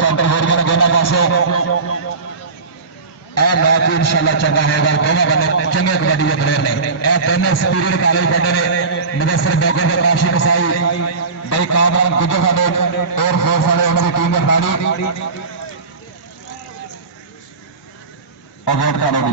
Counter हो रही है दोनों पासों मैच इंशाल्लाह चंगा है दोनों बंदे चंगे कबड्डी के प्लेयर ने दोनों स्पीड कॉलेज पढ़े ने मुदस्सिर डोगर के काशी कसाई भाई कामरान गुजर साडे और फोर्स वाले उनकी टीम में खिलाड़ी और वोट करने की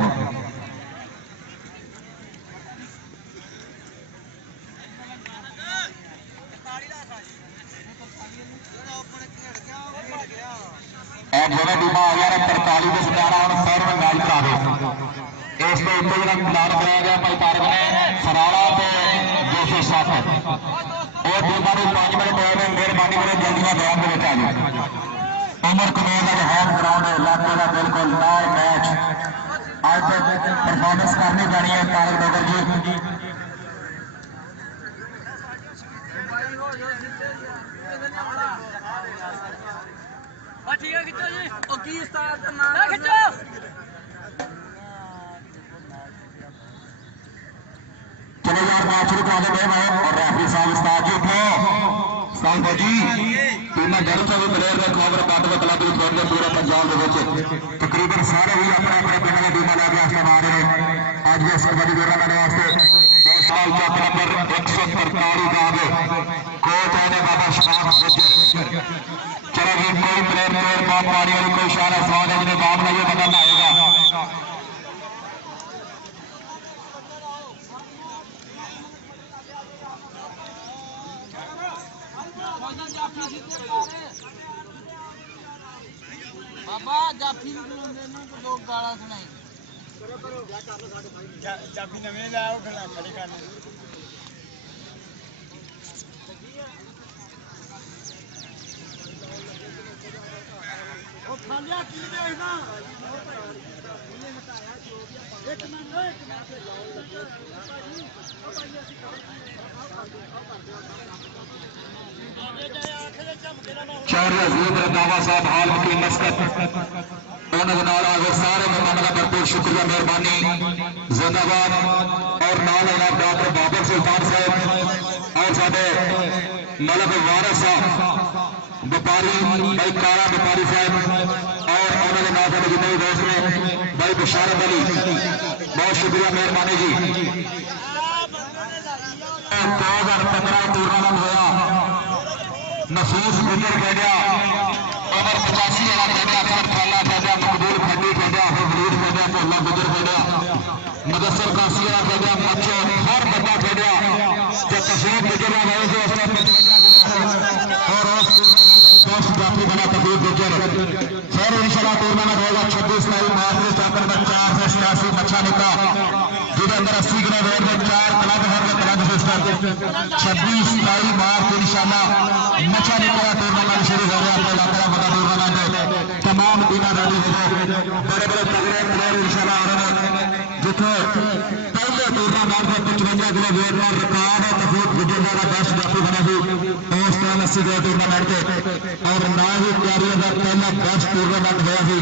दोनों टीम आ गया 43 से 11 और 100 रन मैच करा दो इसके उत्ते जो मैदान कराया गया भाई तारक ने सराड़ा तो जोशी साथ और टीमों को 5 मिनट हो रहे मेहरबानी करें जल्दी में दौड़ के आ जाए उमर कमेर का होम ग्राउंड है इलाके का बिल्कुल नया मैच आज तक परफॉर्मेंस करनी पैनी है तारक डोगर जी चलो यार मैच शुरू करा देते हैं और रेफरी साहब उस्ताद जी उठो साहब जी टीम जरूर से प्लेयर का खबर काट के क्लब खेल के पूरे पंजाब तकरीबन सारे ही अपने अपने पिंड की टीम लैके वास्ते आ रहे हैं अज इस कबड्डी टूर्नामेंट वास्ते साल चौक नंबर 143 का कोच है बाबा शफाक गुज्जर चलो जी कोई प्लेयर बात पानी वाली कोई इशारा सवाल है जिन्हें बाप नहीं पता लाएगा बाबा जाफी लोग गाला सुनाई जाफी नवे लाओ खड़ी करने खालिया की देखना एक चार अजीम रंधावा साहब हाल की मस्कत सारे मेहमान का भरपूर शुक्रिया मेहरबानी जिंदाबाद और नाल डॉक्टर बाबर सुल्तान साहब और साडे मलक वारिस साहब व्यापारी भाई काला व्यापारी साहब और उन्होंने नाल साडे जितने भी दोस्त ने भाई बशारत अली बहुत शुक्रिया मेहरबानी जी 2015 टूर्नामेंट होया महसूस गुजर खेलिया ओवर 85 वाला खेलिया अक्सर थाला खेलिया मकबूल खड्डी खेलिया हबीब खेलिया भोला गुजर खेलिया मुदस्सिर कासी वाला खेलिया मच्छो हर बंदा खेलिया ते तफसील गुजर रहे जो उसने 55 और उस दोस्त जाफी बना तफसील गुजर फिर इंशाल्लाह टूर्नामेंट होगा 26 तारीख मार्च में 488 मच्छा निका जिसके अंदर 80 किलो वेट में 4 क्लब है क्लब सिस्टम 26 तारीख मार्च इंशाल्लाह मच्छा निकला टूर्नामेंट शुरू हो गया अपने इलाके का बड़ा टूर्नामेंट तमाम टीम रेडी है बड़े बड़े तगड़े प्लेयर इंशाल्लाह आ रहे हैं जिथे पहले टूर्नामेंट में 55 किलो वेट में रिकॉर्ड है तफूत गुजर का बेस्ट जाफी बना थी उस टाइम 80 किलो टूर्नामेंट के और ना ही तैयारी का पहला बेस्ट टूर्नामेंट हुआ थी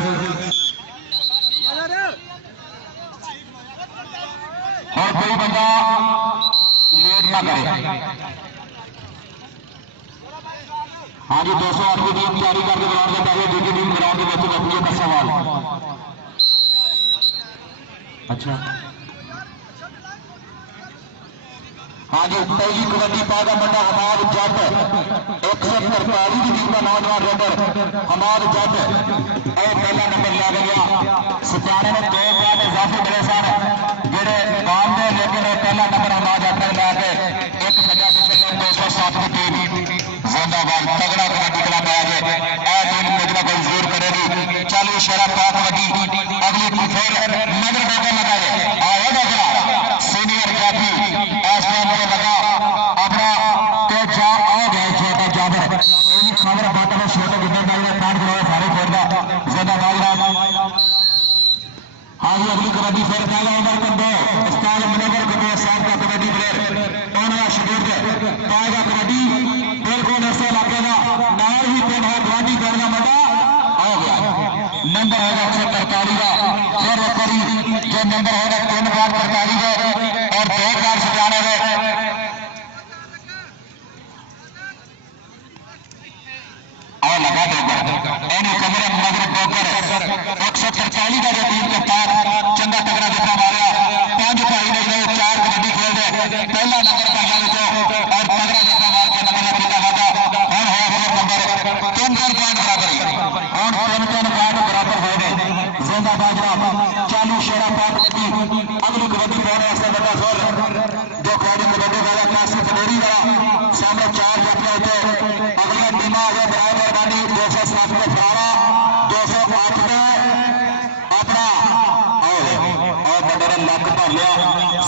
और कोई बंदा लेट ना करे हाँ जी 208 की टीम तैयारी करके ग्राउंड में बैठे दूसरी टीम ग्राउंड के बच्चे बैठी है 10 सवाल अच्छा हाँ जी पहली कबड्डी पागा मंडा हमाद जट 143 की टीम का नौजवान रेडर हमाद जट और पहला नंबर लिया गया सत्याने में 2 पॉइंट इजाफे मिले सर जेडे काम ने लेकिन पहला नंबर हमाद जट ने लैके एक सजा पिछले 207 की टीम जिंदाबाद तगड़ा कबड्डी क्लब आया है कोई ना कोई जोर करेगी चालू इशारा पाक लगी अगली टीम फिर नगर डोगर लगाए आएगा सीनियर जाफी आसमान में लगा अपना तेज आ गए छोटा जाबर खबर बात में छोटे गुड्डे डालने पांच करोड़ सारे छोड़ता जिंदाबाद हाँ जी अगली कबड्डी फिर पहला ओवर कर दो उस्ताद मुनव्वर कपूर साहब का कबड्डी प्लेयर उन्होंने शुरू पाएगा कबड्डी बिल्कुल ऐसे इलाके का नाल ही पिंड है गुआढ़ी पिंड का मुंडा आ गया नंबर होगा 143 का फिर एक बारी जो नंबर होगा 3 बार 43 का और 2 बार सजाने में आ लगा देगा 143 का जो टीम कप्तान चंगा तगड़ा जितना मारिया 5 भाई ने जो 4 कबड्डी खेल रहे पहला नंबर भाइयों ने जो और तगड़ा जितना मार के नंबर पीता वादा और है नंबर 3 पॉइंट बराबर और 3 पॉइंट बराबर हो गए जिंदाबाद चालू शेरा पाक कबड्डी अगली कबड्डी पाने ऐसा बड़ा जोर जो खिलाड़ी कबड्डी वाला काशी फदेरी वाला सामने 4 जातियां होते अगला टीम आ गया बराबर मेहरबानी 207 पे फरारा 208 पे अपना और बड़ा लक भर लिया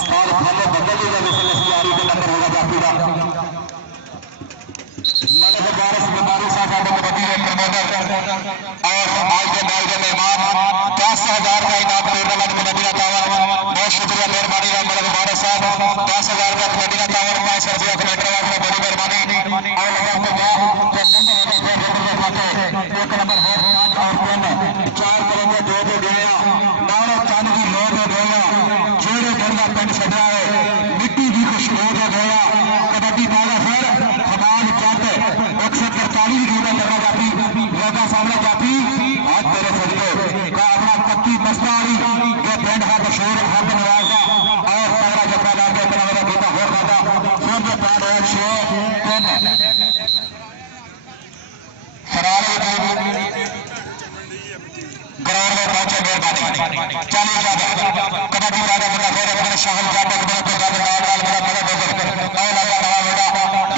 स्टार खाले बदल ही गए यारी के नंबर होगा जाफी का मैंने बारिश बीमारी साहब कबड्डी के प्रमोटर और आज के मैच के मेहमान 10,000 का इनाम टूर्नामेंट कबड्डी का टावर बहुत शुक्रिया मेहरबानी मेरे मुबारक साहब 10,000 का कबड्डी का टावर 500 रुपया कमेंटर वाले बड़ी मेहरबानी और एक नंबर है 5 और 3 4 करेंगे 2 गया नारों चांद की लोग गया जेड़े गढ़ा पिंड छड़ा है मिट्टी की खुशबू हो गया कबड्डी पागा फिर हमाल जट 143 की कीमत लगा जाती लगा सामने जाती आज तेरे सजदे का अपना पक्की मस्तारी ये पिंड है मशहूर हक नवाज का और तगड़ा जफा लाके अपना मेरा गीता हो खाता फिर जो पार है 6 फरार ग्राउंड में पहुंचे मेहरबानी चालू जाता कबड्डी वाला बंदा फिर अपने शाहल जाता के बड़ा लाल मेरा बड़ा बदल और लगा रहा बेटा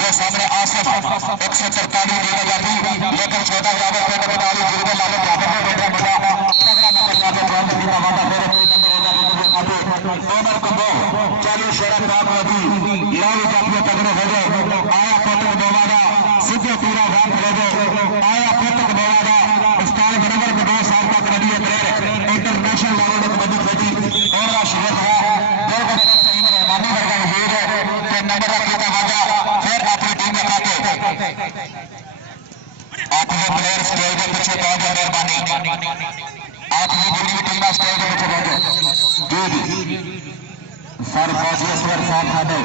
ये सामने आसिफ 143 दी जाती लेकिन छोटा जाकर पे 45 जुर्मे लाले जाकर पे बेटा बड़ा तगड़ा नंबर जाकर पहुंच दिया वादा फिर ओमर को चालू शेरा पाक नदी लाल जाती तगड़े हो गए आया पटक दोबारा सीधे पूरा रात हो गए आया पटक दोबारा स्टार बराबर में 2 साल तक कबड्डी इंटरनेशनल लेवल पर कबड्डी खेली और राशिद है दो मेहरबानी वर्गा वजीर है कि नंबर रखा वादा फिर अपनी टीम में खाते 8 प्लेयर स्टेज के पीछे पहुंच गए मेहरबानी आपकी जितनी टीम स्टेज के पीछे पहुंचे जी सर फौजी असवर साहब खाते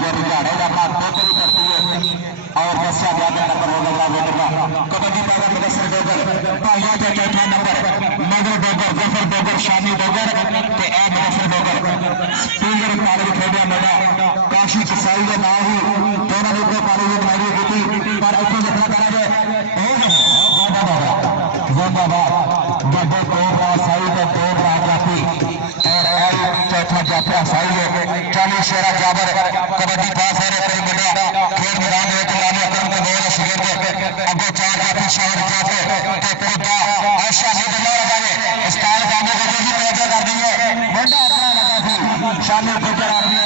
जो रिजाड़े का अपना टोटली करती है और दस्या ज्यादा नंबर हो गया बेटा कबड्डी पागा मुदस्सर डोगर भाइयों के चौथा नंबर मगर डोगर जफर डोगर शामी डोगर ते ए मुदस्सर डोगर स्पीकर तारीख खेडे मेरा काशी चसाई के नाम ही दोनों ने को तारीख बनाई थी पर इतना जितना करेंगे हो गया जिंदाबाद बड़े कोबरा साई के कोबरा जाती और आई चौथा जाफरा साई है चालू शेरा जाबर कबड्डी पास है रे बड़ा खेल मैदान में चलाने करम के बोल शरीर के अबे 4 जाफी शहर जाते ते खुदा आशा से दिला लगाए स्टाइल जाने को भी पैदा कर दी है बड़ा अच्छा लगा थी शामिल फिकर आदमी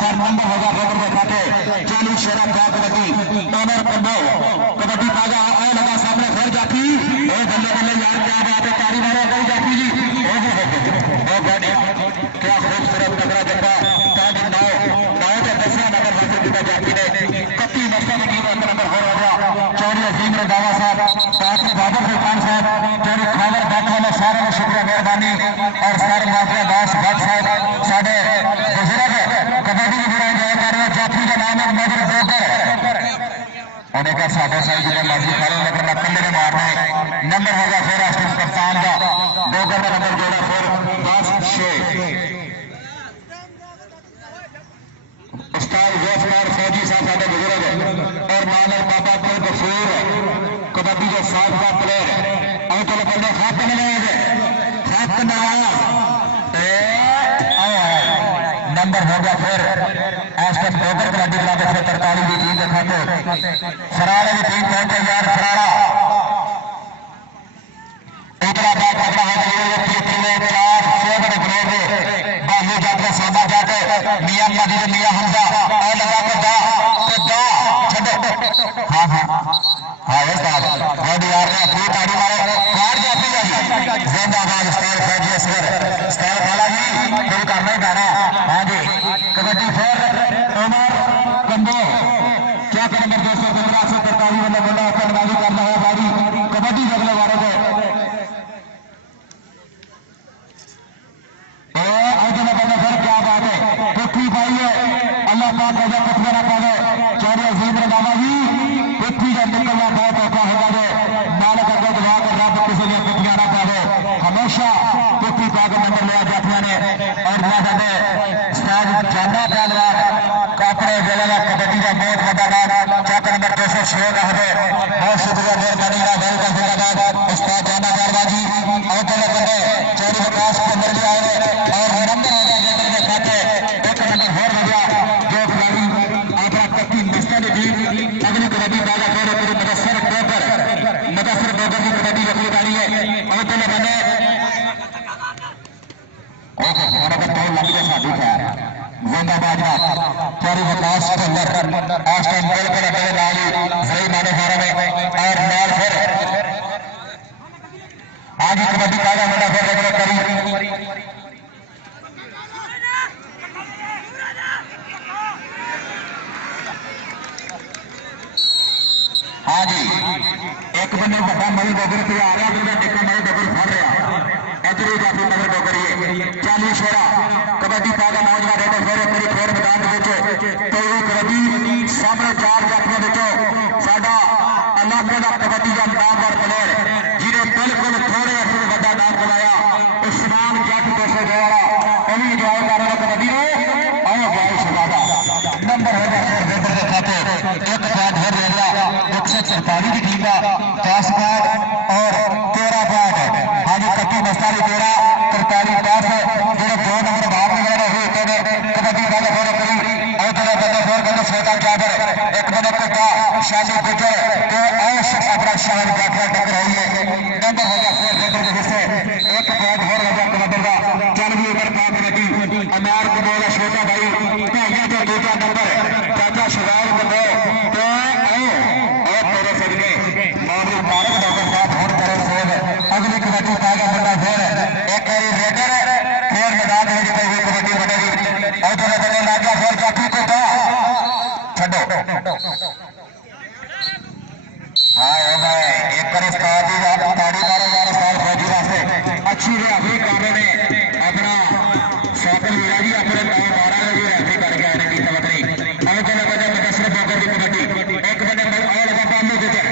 पर नंबर होगा फिकर के खाते चालू शेरा का कबड्डी ओमर कंबो कबड्डी पागा आ लगा सामने फिर जाती ए बल्ले बल्ले यार क्या बात है तारी मारो गई जाती जी ओ गाड़ी क्या खूबसूरत तगड़ा जगह 5 9 के 10 नंबर हासिल किया जाती है कत्ती मस्ता में टीम नंबर हो गया चौधरी अजीम रंधावा साहब साथी बाबर खान साहब तेरे खावर बैठने वाले सारे को शुक्रिया मेहरबानी और सारे माफिया दास भट्ट साहब साढ़े बुजुर्ग कबड्डी की बुराई जय कर रहे जाफरी का नाम है मगर डोगर उन्हें का सादा साई जिन्हें मर्जी करो लेकिन नकल ने मारना है नंबर होगा फिर राष्ट्रीय कप्तान का डोगर का नंबर जोड़ा फिर 10 6 उस्ताद ज़फ़र फौजी साहब साढ़े बुजुर्ग और मानव बाबा को गफूर कबड्डी के साथ का प्लेयर और चलो पहले हाथ में लगाएंगे हाथ में नंबर होगा फिर एस्टन डोगर कबड्डी क्लब से 43 की टीम के खाते फरारे की टीम पहुंच तैयार फरारा इतना बात पकड़ा है तीन 4 बड़े बड़े बाहू जाकर सादा जाकर मियां मजीद मियां हमजा और लगा के दा छड़ो हां इस बात बड़ी यार ने अपनी ताड़ी मारो कार जाती है जिंदाबाद स्टार फौजी असगर स्टार वाला जी दिल करना ही गाना हां जी कबड्डी फिर उमर कंबो क्या नंबर 215 से 43 वाला बंदा बल्लेबाजी करना है हमेशा कुत्ती पाग मंडल लिया जाफिया ने और स्टाज जाना पहलवान अपने जगह का कबड्डी का बहुत बड़ा नाम चौक नंबर 206 का है। बहुत शुक्रिया मेहरबानी का दिल का जिंदाबाद उस्ताद जाना पहलवान जी और बड़े बड़े चौरी विकास को मिल गया है और नंबर हो गया जेकर के खाते एक नंबर हो गया जो खिलाड़ी अपना कत्ती मस्ता ने दी अगली कबड्डी बाजा खेल पूरी मदसर डोगर की कबड्डी रखी गाड़ी है और बड़े बड़े हमारा तो लग गया शादी खैर जिंदाबाद चौरी विकास के अंदर आज टाइम गोल कर रहे लाली सही माने फारा में और नाल फिर आज कबड्डी बाजा बड़ा फिर रखने करी। हाँ जी एक बंदे बड़ा मई डोगर पे आ रहा है देखा मई डोगर फड़ रहा इधर ही जाफी नगर डोगरिए चाली शेरा कबड्डी पागा नौजवान रेडर फेरे मेरी फेर मैदान तो ये कबड्डी सामने चार जाफियों देखो साडा इलाके का कबड्डी का नामवर प्लेयर जिन्हें बिल्कुल थोड़े अर्से में बड़ा नाम बनाया उस्मान जट 200 वाला कभी इंजॉय कर रहा कबड्डी में और जाए शहजादा नंबर हो गया रेडर के खाते एक पॉइंट हो गया 147 की टीम का 10 पॉइंट और 13 पॉइंट हाँ जी कत्ती मस्तारी 13 43 10 जो 2 नंबर बाहर निकले हुए कबड्डी वाले बोले करी और तेरे बंदे फोर बंदे छोटा चादर एक बंदे कोटा शाली गुजर तो ऐश अपना शान जाकर टक रही है नंबर हो गया फोर रेडर के हिस्से एक पॉइंट हो गया कबड्डी का चल भी ऊपर पाक बेटी अनार को बोला छोटा भाई ये जो दूसरा नंबर चाचा शिवार को दो तो और तेरे सदके मामले मारे डॉक्टर साहब होड़ करे सोल अगली कबड्डी पाएगा बंदा फिर एक रेडर फिर मैदान में जीते हुए कबड्डी बनेगी और तेरे बने लागा फिर जाफी को था छो हाँ होगा एक कर उस्ताद जी ताड़ी मारो यार साल फौजी वास्ते अच्छी रिहाई कामे में अपना साइकिल मिला जी अपने नाम 12 बजे रिहाई करके आने की समझ नहीं और चले बने मदसर बोकर की कबड्डी एक बने और लगा पालू गुजर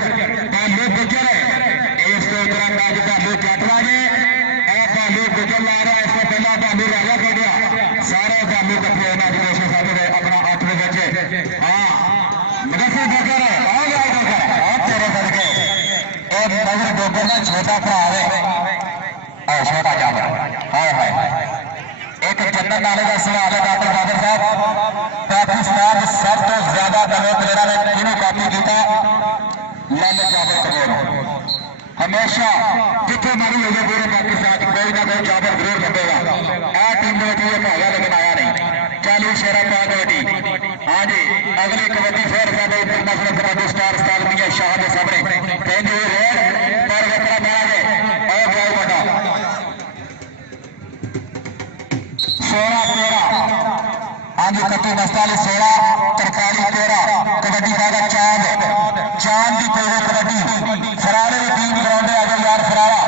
इस तरह काज पालू चाटवा ने पालू गुजर ला रहा है इससे पहला पालू राजा को गया सारे पालू कट्ठे होना जिसे सामने अपना 8 बजे हाँ मदसर बोकर नजर डोगर का छोटा भरा है छोटा जावर हाय हाय एक जन्नत नाले का सवाल है डॉक्टर कादिर साहब पाकिस्तान सब तो ज्यादा दलों प्लेयर ने किन्हों कॉपी किया लाले जावर कबूर हमेशा जिथे मारी हुई है पूरे पाकिस्तान कोई ना कोई जावर जरूर बनेगा आ टीम ने ये भाया लेकिन आया नहीं 40 शेरा कबड्डी हाँ जी अगली कबड्डी फिर साढ़े इंटरनेशनल कबड्डी स्टार दिया शाह के सामने कत्ती मस्ताली 16 तरकारी 13 कबड्डी का चांद की कोई कबड्डी फरारे की टीम ग्राउंड आ जाए यार फरारा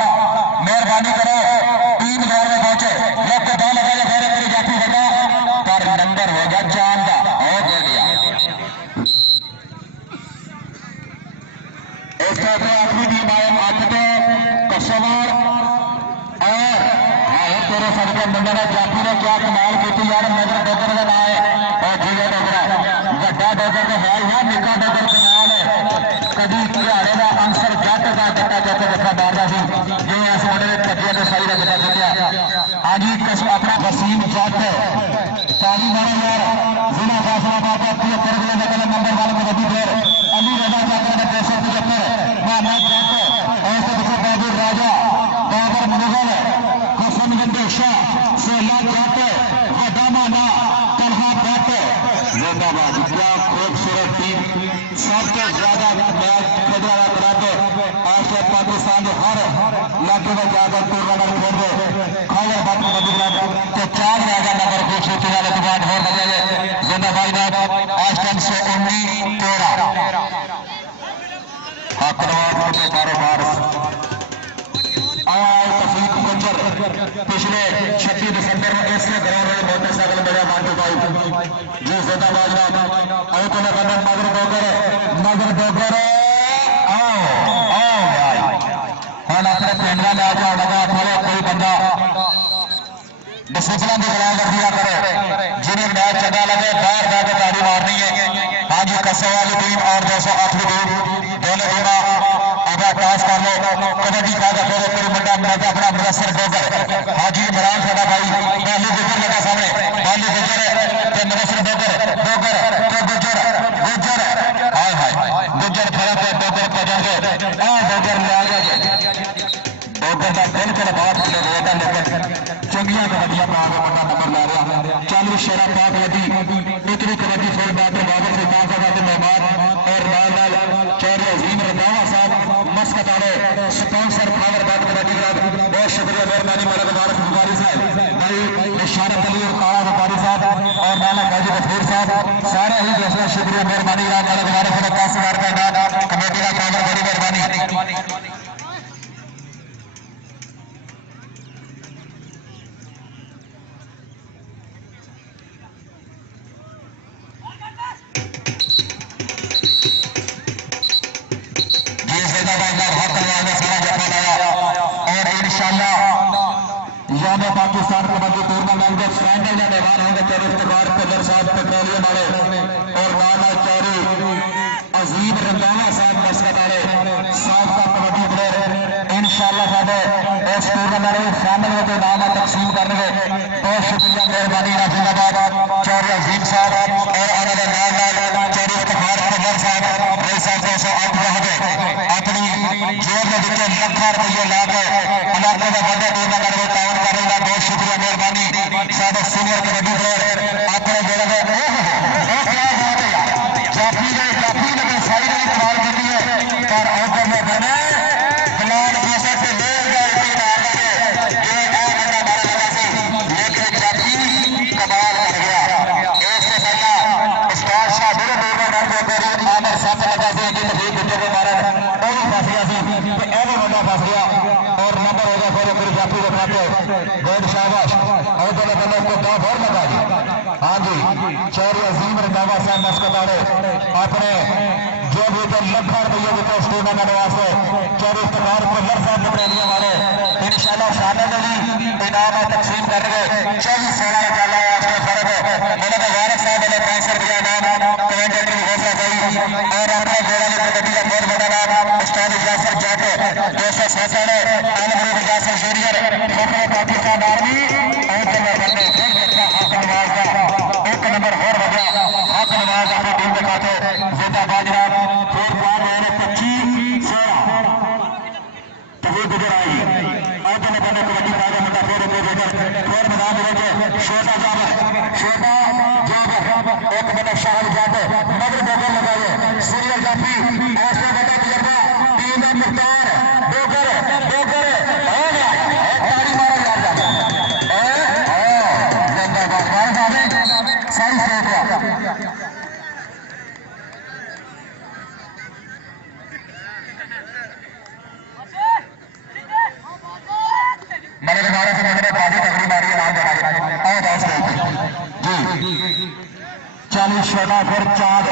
मेहरबानी करो टीम ग्राउंड में पहुंचे लोग को बॉल लगा फिर मेरी जाती लगा पर नंबर हो गया चांद का और दे दिया इसके ऊपर आखिरी टीम आए आते कसवार और तेरे सदके मुंडा जाफी ने क्या कमाल की यार नजर डोगर का नाम है और जीवा डोगरा वड्डा डोगर का है या निक्का डोगर का नाम है कभी हरियाणे का अंसर जट का जट्टा जैसे जत्था मारता सी जो इस मुंडे ने कब्जे ने सही का जट्टा जितया आज अपना वसीम जट ताली मारो यार जिला फैसलाबाद का 73 नंबर वाले कबड्डी प्लेयर अली रजा जाकर 275 मोहम्मद जट और सबसे बाबू राजा बाबर मुगल शाह सोला जट वडामाना तलहा जट जिंदाबाद क्या खूबसूरत टीम सबसे ज्यादा मैच खेलने वाला क्लब आज पाकिस्तान के हर इलाके में जाकर टूर्नामेंट खेलते खाली बात कबड्डी क्लब तो 4 ज्यादा नंबर को सूची वाले के बाद और बजे जिंदाबाद आज टाइम से 19-13 कारोबार पिछले 26 दिसंबर में इससे ग्राउंड में मोटरसाइकिल मेरा मानते भाई जी जिंदाबाद और तो नगर डोगर आओ भाई हम अपने पिंड में आ जाओ लगा थोड़ा कोई डिसिप्लिन की खिलाफ वर्जी ना करो। जिन्हें मैच चंगा लगे बाहर जाकर ताड़ी मारनी है। हाँ जी, कस्से वाली टीम और 208 की टीम दोनों टीम आधा टॉस कर लो। कबड्डी का फिर पूरी मंडा मैच अपना मुदस्सर डोगर। हाँ जी, इमरान साडा भाई बाली गुजर लगा सामने, बाली गुजर ते मुदस्सर डोगर, डोगर तो गुजर, गुजर हाय हाय गुजर फरक है डोगर पे जाके आ डोगर ले आ गया। डोगर का बिल्कुल बात ले लेता लेकिन चंगिया कबड्डियां पा के बड़ा नंबर ला रहा। चल शेरा पाक लगी इतनी कबड्डी फिर बात बाबर से ताजा बात मेहमान और लाल लाल चौधरी अजीम रंधावा साहब मस्कत वाले स्पॉन्सर पावर बात कबड्डी क्लब। बहुत शुक्रिया मेहरबानी मेरा मुबारक बुखारी साहब भाई इशारत अली और काला बुखारी साहब और नाना गाजी गफूर साहब सारे ही दोस्तों शुक्रिया मेहरबानी मेरा मुबारक मेरा कासवार का नाम कमेटी का पावर बड़ी मेहरबानी। पाकिस्तान कबड्डी टूर्नामेंट के फाइनल में मेहमान होंगे तेरे इफ्तिखार पिलर साहब पेट्रोलियम वाले और नाना चौधरी अजीम रंधावा साहब मस्कत वाले साहब का कबड्डी प्लेयर इंशाल्लाह साहब इस टूर्नामेंट में फाइनल में नाम तकसीम करेंगे। बहुत शुक्रिया मेहरबानी नाजिंदाबाद चौधरी अजीम साहब और हमारे नाल चौधरी इफ्तिखार पिलर साहब भाई साहब 208 रहेंगे अपनी जेब में जितने लाखों रुपये ला के इलाके में बड़े टूर्नामेंट में टाउन करेगा। बहुत शुक्रिया मेहरबानी साढ़े सीनियर कबड्डी प्लेयर अपने जोड़े में जाफी ने लेकिन सारी ने कमाल की है और ऑफर में बने फिलहाल पैसा से ले गए लेकिन जाफी कमाल कर गया। इससे पहला स्टार शाह बड़े टूर्नामेंट में मेरी आमर सामने लगा सी कि तकलीफ गुजर के मारे वो भी फंस गया सी एवं बंदा फंस गया और नंबर हो गया फिर मेरी जाफी के खाते बहुत शाबाश और दोनों बंदों को दो और लगा दी। हाँ जी, चौधरी अजीम रंधावा साहब मस्कत वाले अपने जो भी तो लाखों रुपये देते इस टूर्नामेंट वास्ते चौधरी इफ्तिखार पिलर साहब पेट्रोलियम वाले इंशाल्लाह फाइनल में इनाम तकसीम करेंगे। 24-16 चला है उसके फर्क मैंने तो वारिस साहब ने 500 रुपया इनाम कमेंटेटरी हौसला गई और अपने जोड़ा ने कबड्डी का बहुत बड़ा नाम उस्ताद यासर जाके 267 अलमरूद यासर जूनियर पाकिस्तान आर्मी और एक नंबर और हो गया हक नवाज अपनी टीम के खाते जिंदाबाद जनाब। फिर बात हो रही 25-16 तभी गुजर आएगी और दोनों बने कबड्डी पाएगा मुद्दा फिर मैदान में छोटा जाबर एक बने शाहल जाते मगर बोकर लगाए सीरियल जाफी ऐसे बने तजर्बा टीम में मुख्तार बोकर बोकर हो गया ताली मारा यार जाता सारी स्टेट मेरे गुजारे से मैंने बाजी तगड़ी मारी है जी 40 छोटा फिर 4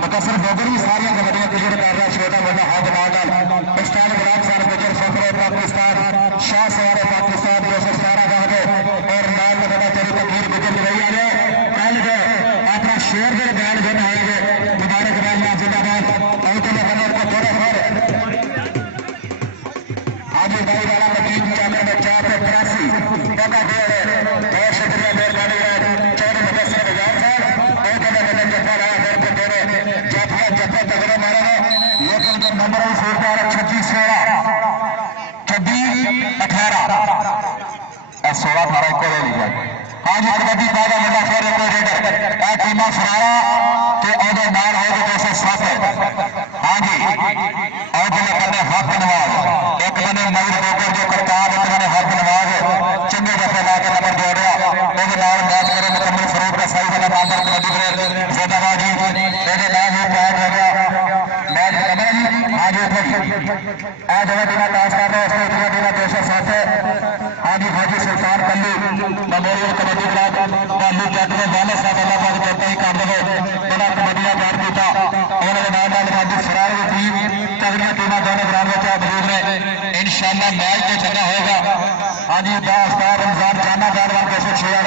मुकसर बोगरी सारी कबड्डियां क्लियर कर रहा है। छोटा बड़ा हाथ मारना स्टाइल गुलाब साहब गुजर सोफरे पाकिस्तान शाह सवारे पाकिस्तान 217 गांव और नाल में बड़ा चरी तकरीर गुजर रही है। कल जो अपना शेर के बैन जो आएंगे मुबारक बात जिंदाबाद और को थोड़ा फिर आज भाई वाला मकीन चैनल में 483 बता दे बहुत शुक्रिया मेहरबानी चौधरी मुदस्सर बजार साहब और जफा रहा फिर दोनों जाफिया जफा तगड़े मारे लेकिन जो नंबर है 26-16 26-18 16-18 को ले लिया। हाँ जी, कबड्डी पाएगा मुंडा फिर टीमा सरारा के और नाल है 207। हाँ जी, और जो बने हक नवाज एक बने मयूर बोकर जो करतार एक बने हक नवाज चंगे जफे ला के नंबर दे रहा वो नाल मैच करे मुकम्मल फरूक का सही वाला नंबर कबड्डी प्लेयर जिंदाबाद जी मेरे नाम ही मैच हो गया मैच खत्म जी। हाँ जी, आज जगह टीमा टॉस कर रहे हैं उसमें टीमा 207 हाँ जी फौजी Sultan Kallu memorial kabaddi club Kallu captain वाले साहब अल्लाह पाक जब ही कर दे बड़ा कबड्डियां बैठ पीता उन्होंने नाम फौजी सरार की टीम तगड़ियां टीमां दोनों ग्राम में मौजूद इंशाअल्लाह मैच तो चंगा होगा। हाँ जी 10 रमजान जाना जानवर 206